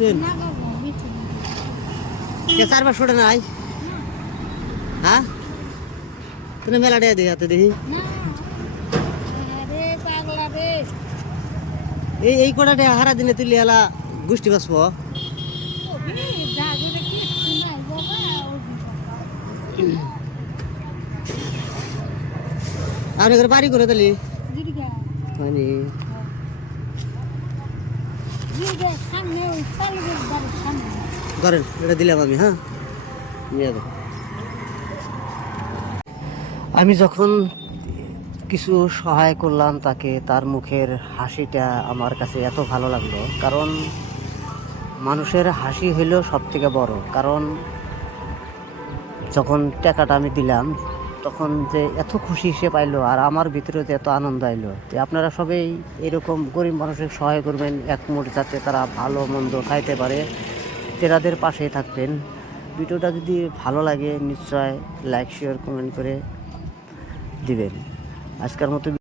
বেচছেন কে 4-500 টাকা নাই হ্যাঁ তুমি মেলা টাকা দিয়ে হাতে দেখি এই কটা টাকা হারা দিনে তুলি এলা গোষ্ঠী বাঁচব আপনি করে বাড়ি করে তালি হয়নি করেন এটা দিলাম আমি হ্যাঁ নিয়ে যাবো আমি যখন কিছু সহায় করলাম তাকে তার মুখের হাসিটা আমার কাছে এত ভালো লাগলো কারণ মানুষের হাসি হইল সব থেকে বড় কারণ যখন টাকাটা আমি দিলাম তখন যে এত খুশি সে পাইলো আর আমার ভিতরে যে এত আনন্দ আইলো যে আপনারা সবাই এরকম গরিব মানুষের সহায় করবেন এক মুঠ যাতে তারা ভালো মন্দ খাইতে পারে তেরাদের পাশে থাকবেন ভিডিওটা যদি ভালো লাগে নিশ্চয় লাইক শেয়ার কমেন্ট করে দিবেন আজকের মতো